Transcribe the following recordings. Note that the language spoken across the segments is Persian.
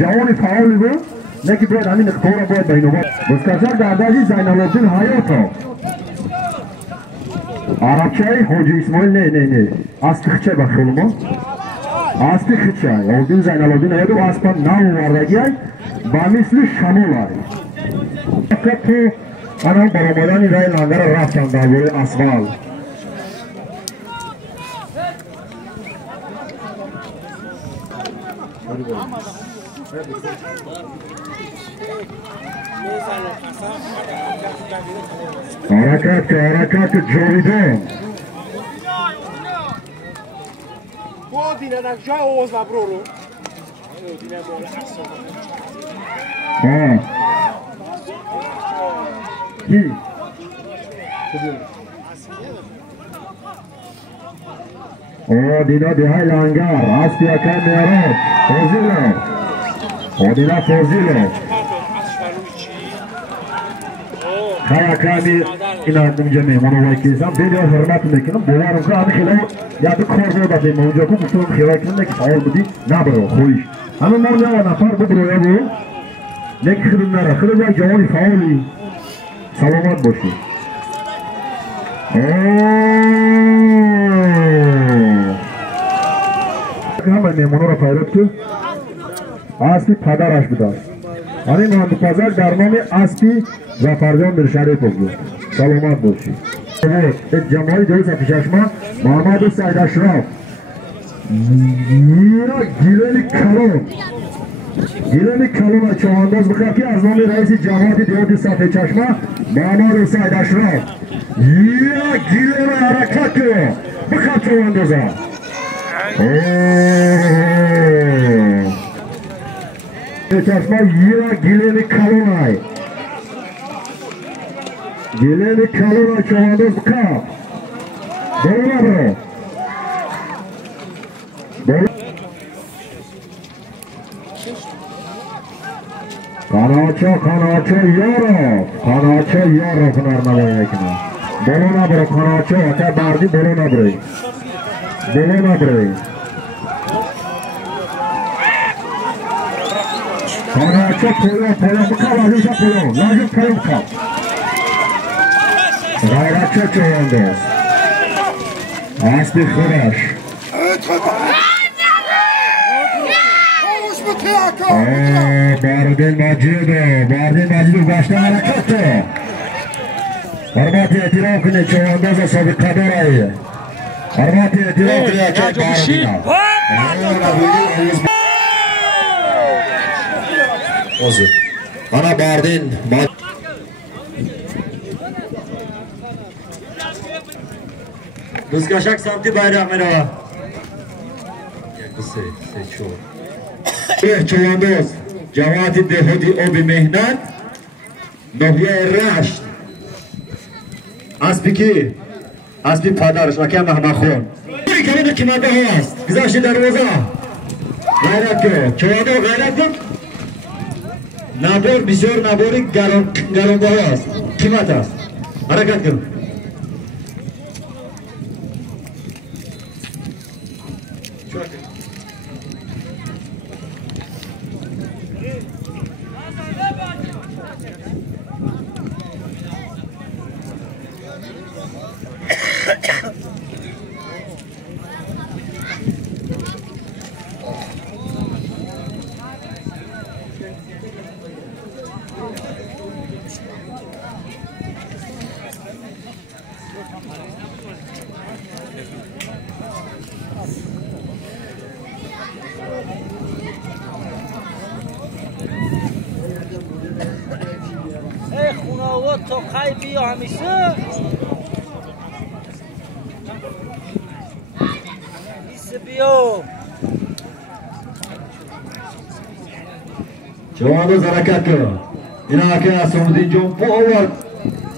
جوان فعالی بود نکی باید همین اختار را باید بینوباد بسکشک دردازی زینالدین حیاتا عربچه حاجی اسماعیل نه اسبی خچه بخیل ما اسبی خچه آلدین زینالدین حیاتا و اسبا نو وردگی های با مثل شمول های فقط تو آنها برامدانی رای لنگر رفتن در بوی اسفال حرکت جاویدان کی؟ دینا دیهای لنگر اسبی اکر میارد فوزیلو دینا فوزیلو خیلی کمی این اونجا میمونه وای کیزم بسیار حرمت میکنم باورم که همه خیلی یاد کار دادیم اونجا که گفتم خیلی کنم که فعال بودی نبرو خویش همه ما نفر ببرو یادو نکی خیلی نره خیلی یک جوانی فعالی سلامت باشی همه میمونه را پیرد که اسبی پدرش بداشت همین مهند پزر در نام اسبی زفرجان در شریف بود سلامت باشی جمعی دوست افششما محمد سید اشراف گیلن کلون چوانداز بخواهی از نام رئیس جماعت دیوتی صفحه چشمه محمد سید اشراف گیلن حرکت که بخواه چواندازه چشمه گیلن کلون های گیلن کلون های چوانداز بخواه برو نبرو قناچه یارو کنار نبایی میکنه بلو نبره قناچه اتا بردی بلو نبره قناچه پولو بکا لازم پولو بکا غیرتچه چوانده اسبی خودش باردین مجید گشته حرکت تو حرمت اعتراف کنید چوانداز سابق قدر آیه حرمت اعتراف کنید باردین باردین بزگشک سمتی bayrak merhaba چوانداز جماعت دهاتی آب مهنت نحیه رشت اسبی کی؟ اسبی پدرش اکه محمد خون این کلید کمده ها است گذاشت دروازه غیرت که چوانداز غیرت کن نبار بسیار نباری گرانبه ها است قیمت است حرکت کن تو خواهی بیا همیشه ایسه بیا چوانداز حرکت کن اینا که اسامدین جون پو آورد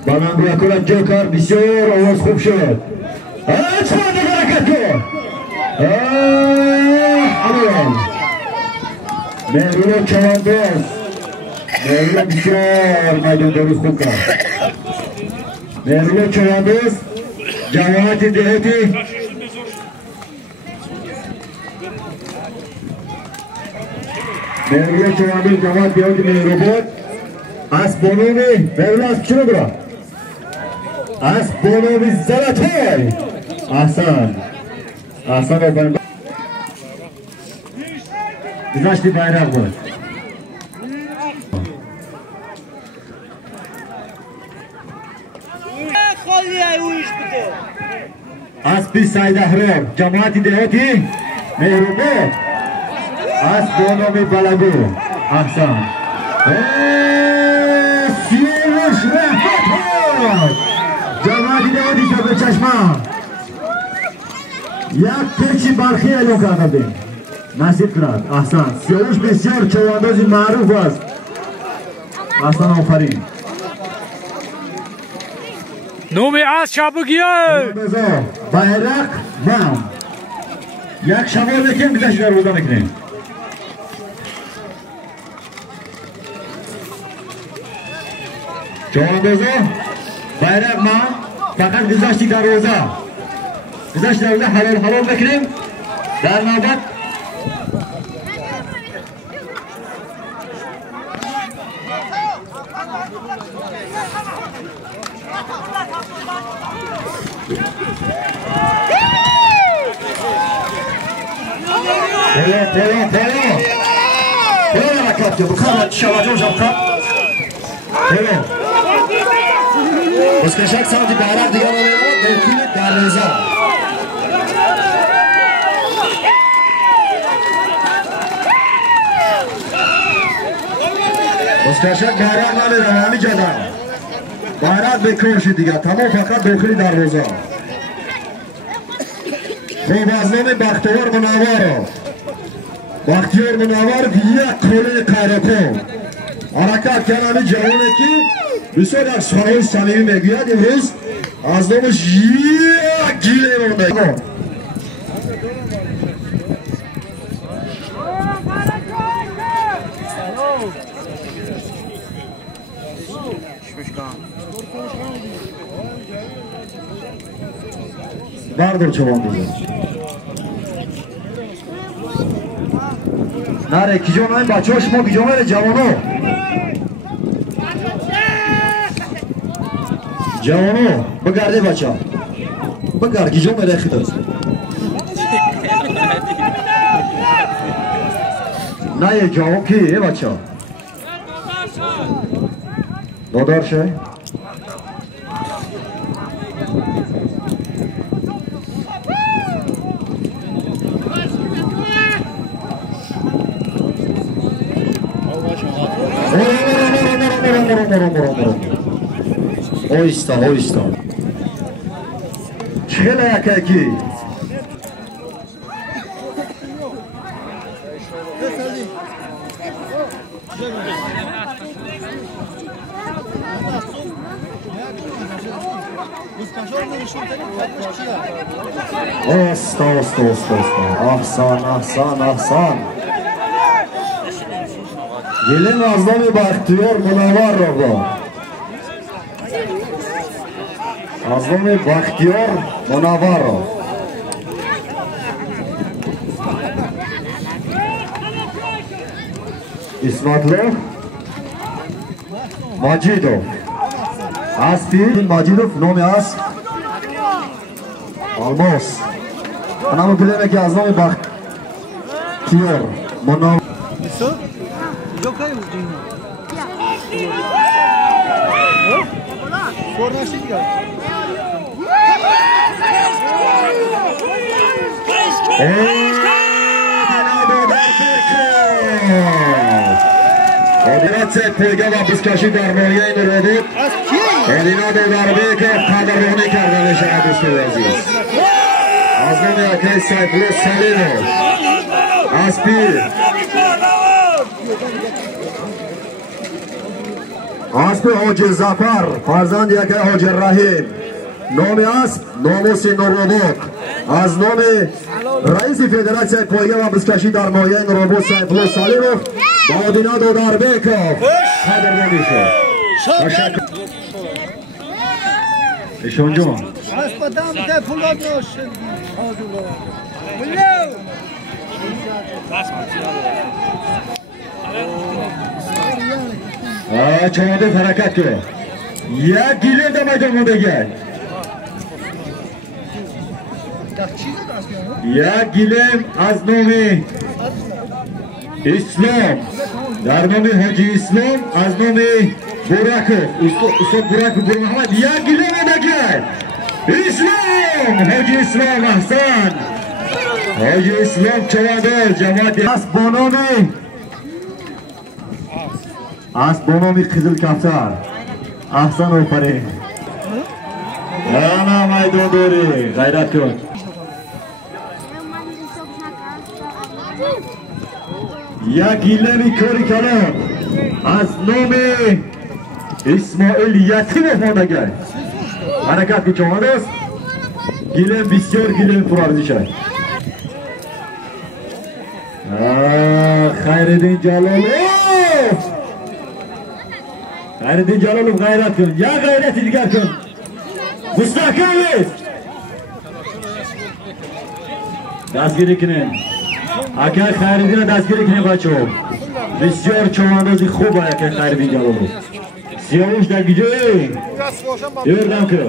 باننگو اکولا جو کار بسیار آواز خوب شد چوانداز حرکت کن امیان مهرولو چوانداز مهرولو بسیار میدان داری خوب کرد مهرولو چوانداز جماعت دهاتی مهرو چوانی جواد بیاد مهرو بود از بانوی مهرو از چی رو از بانوی زلطای احسان احسان گذاشتی bayrak بود از بی ساید احرام جماعتی دهاتی مهرو بود از بانوی بلگو احسان سیوش رفت جماعتی دهاتی شد به چشمه یک پرچی برخی اعلام کرده بیم نصیب کند احسان سیوش بسیار چواندازی معروف است احسان آفرین نومی از شبگیه bayrak mam یک شمال بکنیم گذشت در روزا بکنیم چواندازا bayrak mam فقط گذشتی در روزا حلال بکنیم در نوبت پلا رکت که بکارت شواجه شبکت پلا بسکشک سانتی bayrak دیگر آمده دوکیل در روزا بسکشک bayrak نمیده همی جدن bayrak بکرشی دیگر تمام فقط دوکیل در روزا خوب از نام بختیار منور یک کوله کارکو حرکت کنمی جوانه که بسیار یک سخنهای صمیمی میگوید امروز از نامش یک گیله مونده بردار چوان بزن نره کی جان این بچه ها شما کی جان جوانو بگرده بچه ها بگرد کی جان میره خیلی نه یه جوان کیه بچه ها دادار شای oysta chela yakaki ahsan gelin azami bahtiyar munavvar rogo azami bahtiyar munavvar İsmatlov Majidov Aspi Majidov nomi az Almos Anamı bileme ki azami bahtiyar munavvar Yok hayır Kornaşık ya. Odinace pojgava biskashi dar moyai mirodid. Odinado darbeka qadrroni kardani shahid do'stlar aziz. Azmoni akay Sayfullo Salimov. Aspi Aspi Hoji Zafar, farzand yake Hoji Rahim. Nomi Asp, nomusi Nurobod. Az nomi Raisi Federatsiya poyga va biskashi dar moyai Nurobod Sayfullo Salimov. Odinado Darbekov. Qadrlani shu. Tashakkur. Ishonjon. Aspadan da pullar olsun. Chavandoz harakat qildi. Ya gilerda maydonga. Ya gilem az nomi Islom. Dar nomi Hoji Islom, az nomi Burakov. Ustad Burakov Muhammad. Ya gilem adaga. Islom, Hoji Islom ahsan. Hoji Islom Chavandoz jamoat Asbonomi Qizil Kaftar. Ahsan ofarin. Ana maydondori g'ayratkor. Ya gilemi ko'ri kalon. Az nomi Ismoil Yatimov modaga. Harakat Chavandoz. Gilem bisyor gilem furazishay. Xayriddin Jalolov. Xayriddin Jalolov g'ayrat qil. Ya g'ayrat ilgar qil. Mustaqillik. Dastgiri qiling. Aka Xayriddin dastgiri qiling bacho. Bisyor Chavandozi خوب aka Xayriddin Jalolov. Siyovush dagijoy. Yordam qil.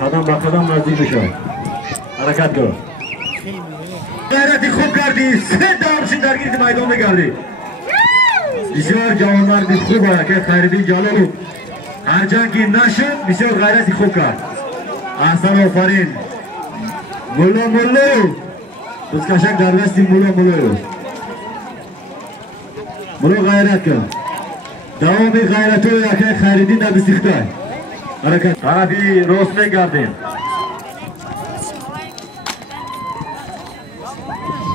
Qadam ba qadam nazdik bishon. Harakat qil. G'ayrati خوب کردی. سه دامشین درگیر میدان میگردی. بسیار جوانان بی خوب که خیریدین جلالو. هر جنگی نشد بسیار غیرتی خوب کرد. احسن آفرین. مولا. دستکشک در دستی مولا. مولا غیرت کرد. دوامی غیرتو که خیریدین در دستیخته. حرکت. طرفی راست میگردیم.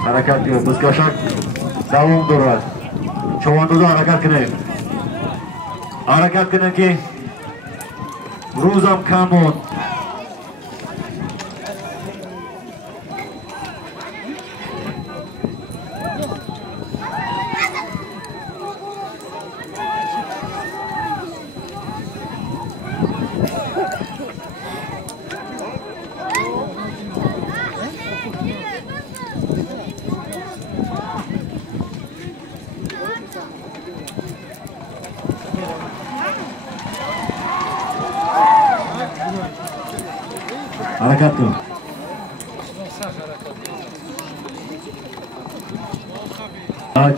حرکت کنید. دستکشک دوام دارد. Chavandoz harakat qiling. Harakat qiling ki ro'zam kamon. Harakat qil.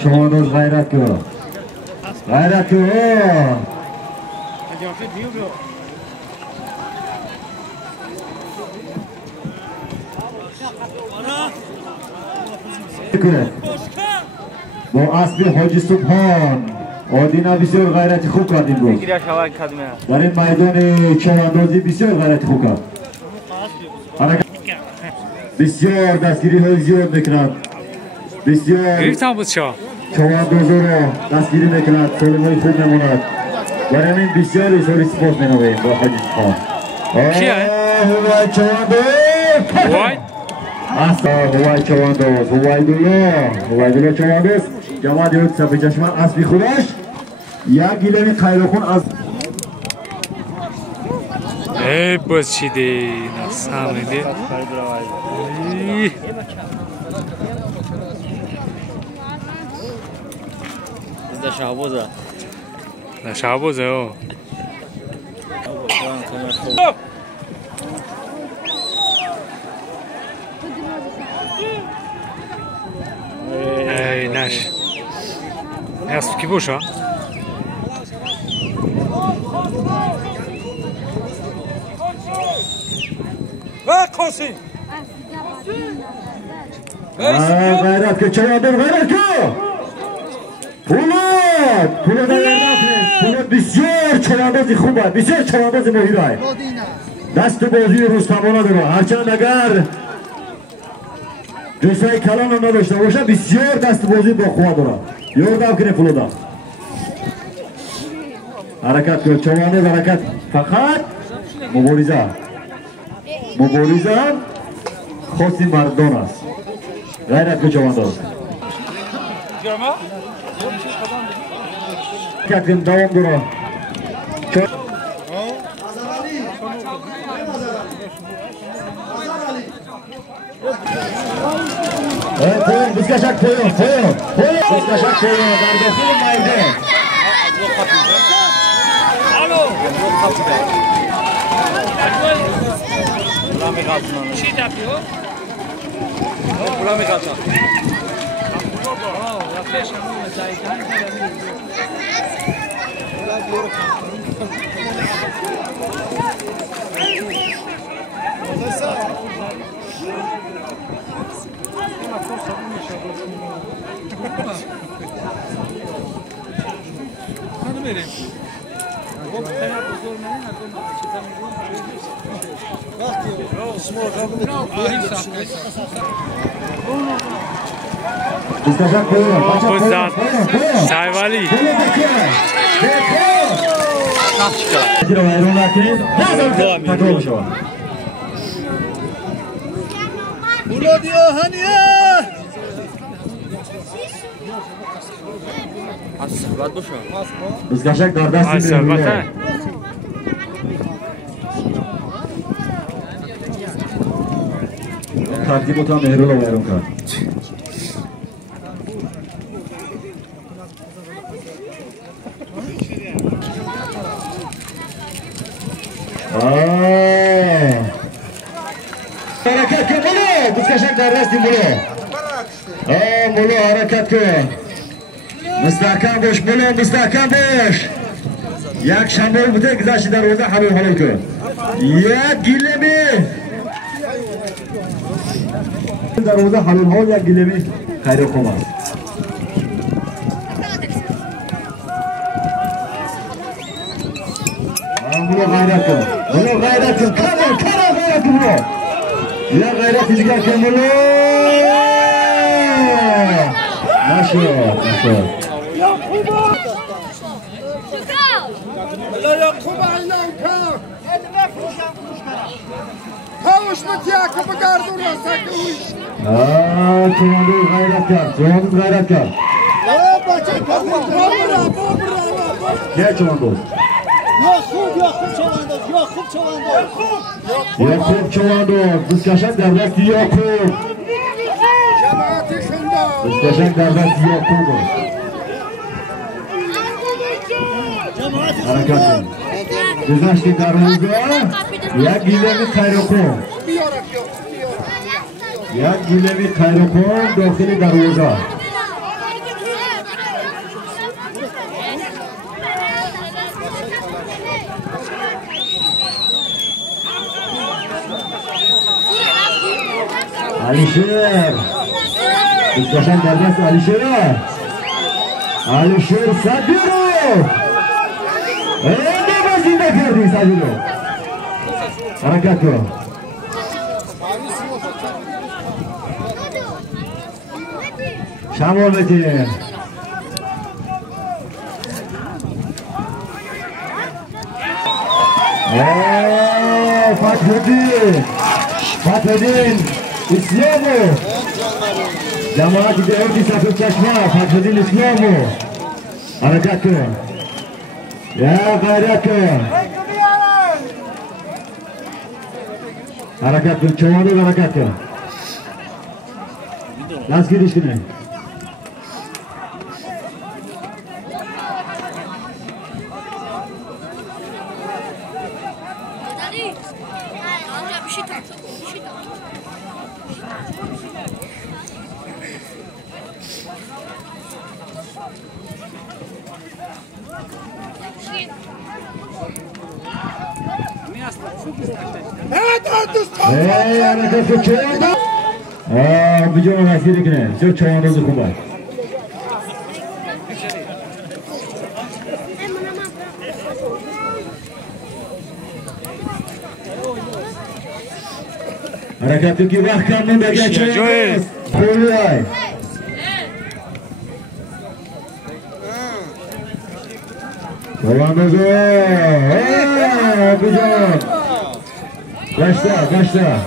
Chavandoz g'ayrat qil. G'ayrat qil. Bu asli Hoji Subhon. Odina bisyor g'ayrati خوب kardin bu. Dar in maydoni Chavandozi bisyor g'ayrati خوب kard. بسیار دستگیری های زیاد میکند. بسیار چواندوزو را دستگیری میکند. سالم های خوب نموند. برای همین بسیار سالی سپاس مینویم با حاجی خان. هوای چواندوز. هوای چواندوز. هوای دولا چواندوز. جماعت یاد صفحه چشمان اسبی خودش. یک گیلمی خیرخون از ای باز چیده نفسامده ده شهبازه ده شهبازه او ای نش اسب کی بوشا خوشی غیرت که چوادر غیرت که پولاد پولاد بسیار چوادازی خوبه بسیار چوادازی مهیره دست بازی رستمانه داره هرچند اگر جسای کلان هم نداشته باشه بسیار دست بازی با خواه داره یاردم کنه پولاد حرکت که چواداز حرکت فقط مبارزه خاصی مردان است غیرت که چوانداز کتیم دوام دارم Evet, koyun, buzkaşak koyun. Buzkaşak koyun, kardeşim maydı. Alo. Buram kalsın onu. Şey yapıyor. Buram kalsın. Buzkaşak koyun. Buzdan. Sayvali. Bunu diyor hani ya. Asıklat boşa. Buzkaşak Ay kardeşim. sabata. Tartib otan mehrul olayım kar. Hareket kı bulu. Buzkaşak kardeşim bulu. Bulu hareket kı. Müstahkam boş bulu, müstahkam boş. Yak şamur bute güzel şeyler oldu halul halul kı. Yak gilemi. Darvoza halul halul yak gilemi. Hayır okumaz. Bunu gayret kıl. Bunu gayret kıl. Kara gayret kıl bunu. Ya gayret izgar kıl bunu. Maşallah. لا يقوم على الكار هاوش متياك بقاردون راسكوش Çoğunluğu gayretkar. Çoğunluğu gayretkar. Gel çoğunluğu. Yakup çoğunluğu. Buzkaşak kardeşi Yakup. Buzkaşak kardeşi Yakup'u. Harekatın. Güzel karnınızda ya gilemi kayroko. Ya gilemi kayroko dokili darvoza. Alişer. Buzkaşan kardeş Alişer. Alişer Sadiro. Ne bazında gördün Sadiro? Harekat kıl. Şamol Metin. Fathedin. İslamı. Cemaat-i Devlet-i Sakır Çeşme. Fathedin İslamı. Harekat kıl. Ya gayret kıl. Harekat kıl. Çoğunluk harekat kıl. Nasıl gidiştine? Harekat kıl. Çoğunluk. Bizim nasıl dikine? Çok çoğunluğu kumar. Harekatı ki vakkanında geçiyoruz. Koyuay. Dolanızı. Güzel. Başla.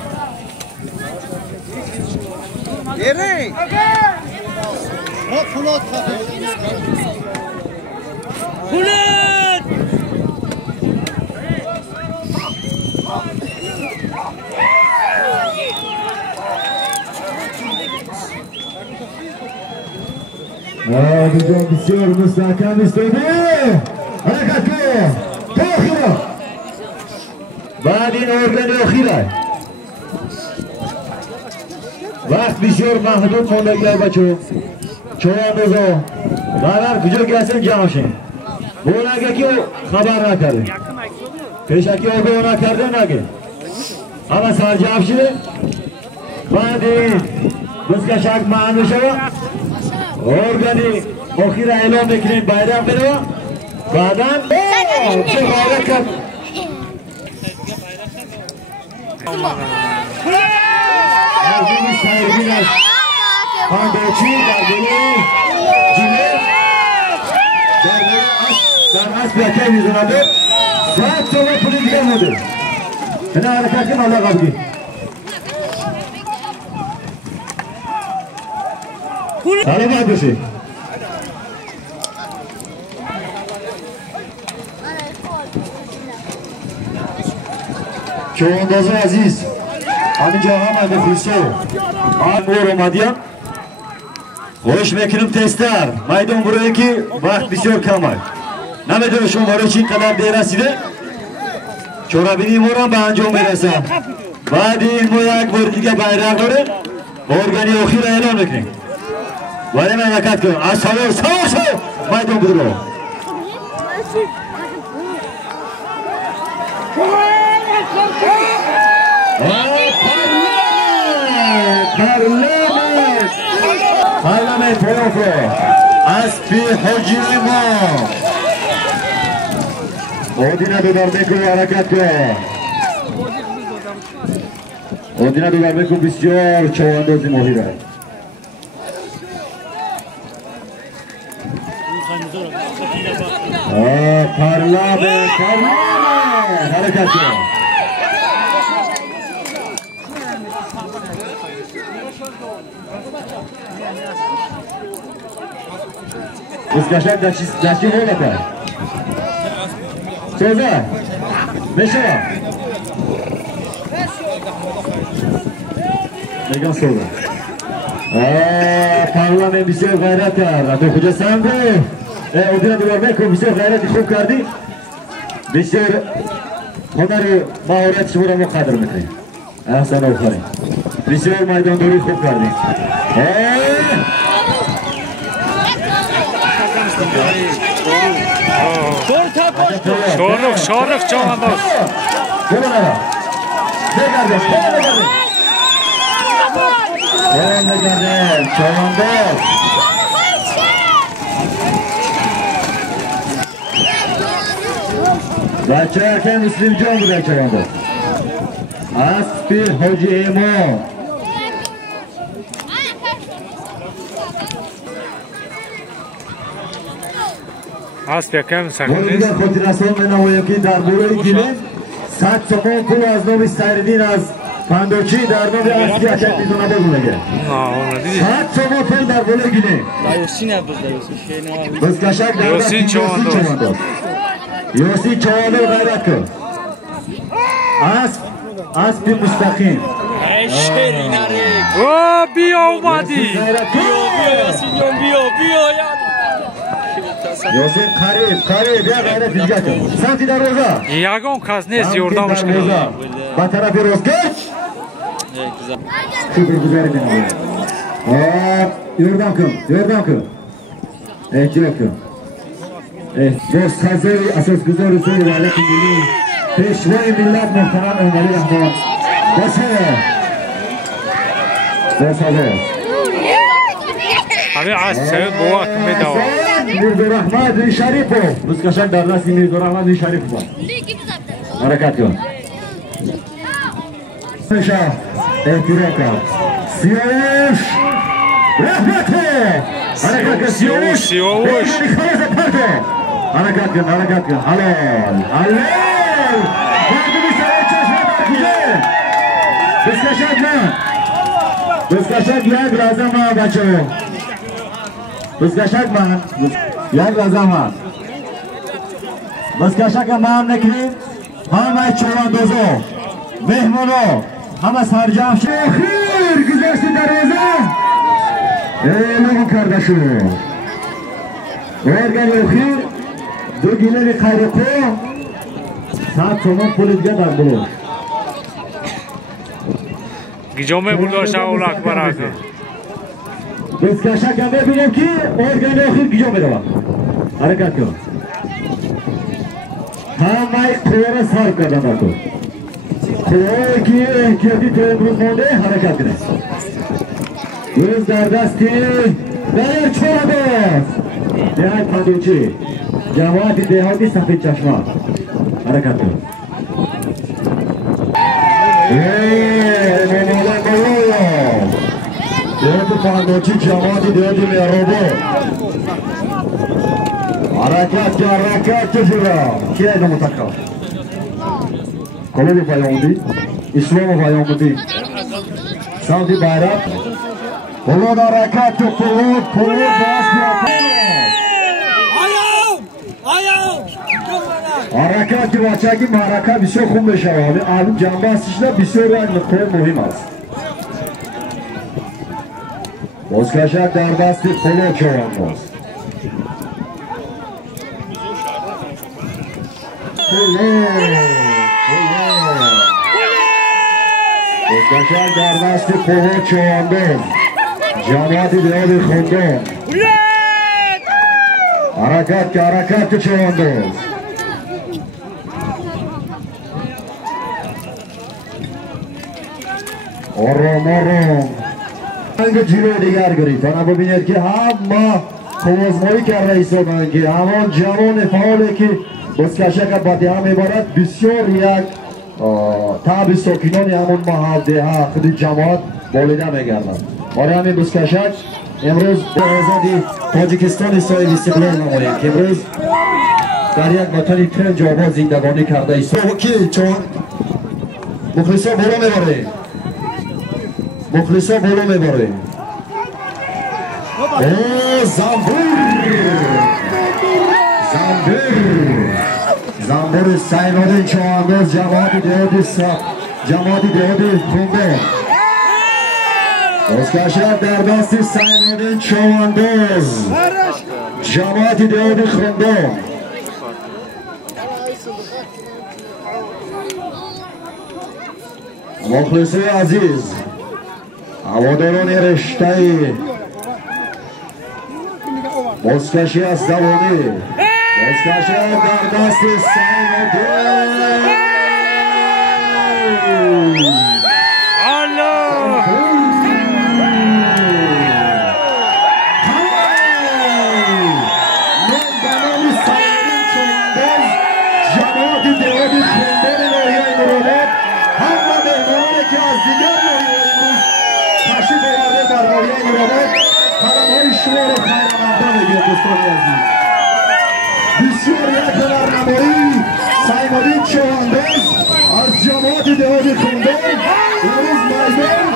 Yeri. Fulat. Abicam bisiyor müstahkem istedi. Harekatı. Tohira. Badin organi okhira. Vaqt bisiyor Mahmud Fondagay bacho. Çoğandozo. Qarar kujo gelsin jamshin. Bo'laga ki xabar nakardi. Peshaki oldi ona kardi nagi. Ama sarjamshini. Badin bizga shak ma'nusha. Organi okhira e'lon etilgan bayram bero. Ba'dan che bayram kap. Azimiz sahibiz. Pandochi darguli jile dar as yakay yuzunadi. Saat sonra puli gelmedi. Ana harekatga mala qabdi. Salam adoshi. Çoğundozu aziz. Aminca Ahmet Hüseyin. Amur Omadiyan. Hoş mekinim testar. Maydon buraya ki vaqt bisiyor kamay. Namedon şu var için kadar deraside. Çorabini moran banjom berasa. Badi moyak bordiga bayraqları. Organi okhira e'lon eting. Vale men harakat kılın. Asalo savaşı. Maydon budro. Parlament Porofo. Aspi Hocimo. Odina Dudarbekov harakat kılın. Odina Dudarbekov bisiyor çoğandozi mohira. Parlament harakat kılın. Uzkaşak daşi volata. Söze. Meşe. Megan sola. Parlament bisiyor gayret ya. Rato Hoca sandı. Odina Dudarbekov bisiyor gayreti خوب کردی. بسیار هنر مهارت شما را مقدر میکنیم. احسن آفرین. بسیار میدان دوری خوب کردیم. Şorluk çoğandoz. Bunlara. Begardım. Begardım. Çoğandoz. Başarken Müslümcan bu da çoğandoz. Aspi Hocimo. Aspi yakam Bunu bir de koordinasyon menavı ki darbuğu ilgili saat somon pul az novi sayridin az pandoçi darbuğu aspi açak biz ona bozulege. Saat somon pul darbuğu ilgili. Bızkaşak Yosin çoğandoz. Yosin çoğandoz gayret kıl. Aspi müstakim. Biyo omadi. Yosin karib ya gayret izgat. Santi darvoza. Yagon kaznez yordammış kılın. Ba tarafı Rozkeç. Şükür güzel benim. Yordan kıl. Yok. Dost hazır asas güzel usulü ve aleyküm bilin. Peşve-i millet muhterem Ömer'i Rahman. Dost hazır. Abi Seyyid bu hakkında dava. Mirzurahmat Şerifov. Buzkaşak darlasi Mirzurahmat Şerifov. Harakat kıl. Şah. Ehtiraka. Siyavuş. Rahmetli. Harakat kıl. Siyavuş. Harakat kıl. Halal. Verdi bir sene çeşme bakıcı. Buzkaşak yak razama baço. Buzkaşak man. Yak razama. Buzkaşak man nekli. Hama çoğandozo. Mehmono. Hama sarcam. Şehir güzelsi darvoza. Eyvallah kardeşim. Organ yoxir, dö gine bir kayroku, saat soman polizga dar bulur. Gijome buldashta ulak baraki. Biz kaşak bebinem ki organ yoxir gijome dava. Harakat kıl. Hamay kuvara sarf kardan ko. Kuvar ki ehtiyati temruz monde harakat kine. Göz dardasti, beler çoğadoz. Nihayet Panduchi, Cemaat-i Dehati Safed Çashma. Harakat kıl. Mehmet Maloyo. Dehati Panduchi, Cemaat-i Dehati Merobo. Harakat çocuklar. Kiye de mutlaka. Kolay fayondi, İslam fayondi. Saudi bayrak. Kolay harakat çok kolay bas bir Harakat ki vaçaki maraka bir şey kum beşer abi. Abi cambasışla bir şey öğrenmek koy muhim az. Bozkaşak darbasti kolo çoğanmaz. Bozkaşak darbasti kolo çoğanmaz. Cemaat-i Dehati Khondon. Harakat ki çoğanmaz. Orom. Hangi ciro diğer görüyor. Bana bu bilir ki hamma kovazmayı kerre istedim ki hamon camon faale ki bozkaşaka batiyam ibaret bisyor yak tabi sokinon hamon mahalde ha khudi cemaat bolida megardan. Orami bozkaşak emroz azadi Tojikiston isoy disiplin namoyed ki emroz dar yak vatani tren javob zindagoni karda isoy ki chon muxliso bolo mebare Mukhlisa bolo mebare. Zambur Saymodin çoğandoz Cemaat-i Dehati Khondon. Bozkaşak darbasti Saymodin çoğandoz Cemaat-i Dehati Khondon. Mukhlisi aziz هواداران رشته بازکشی از زبانی بازکشی در دست سیمودین جماعت دهاتی خندان ناحیه مراد همه مهمانانی که از دیگر تشریف آورده در ناحیه مراد قدم‌های شما را خیرمندان بگیرید دوستان عزیز. بسیار یک هنرنمایی سیمودین چوانداز از جماعت دهاتی خندان امروز میدان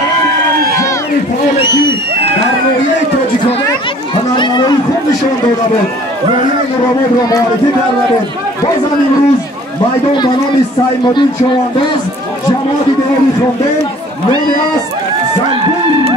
برای جوان فعالی که در ناحیه تاجیک‌آباد هنرنمایی خوب نشان داده بود ناحیه مراد را معرفی کرده بود. بازم امروز میدان به نام سیمودین چوانداز جماعت دهاتی خندان نام است زنبور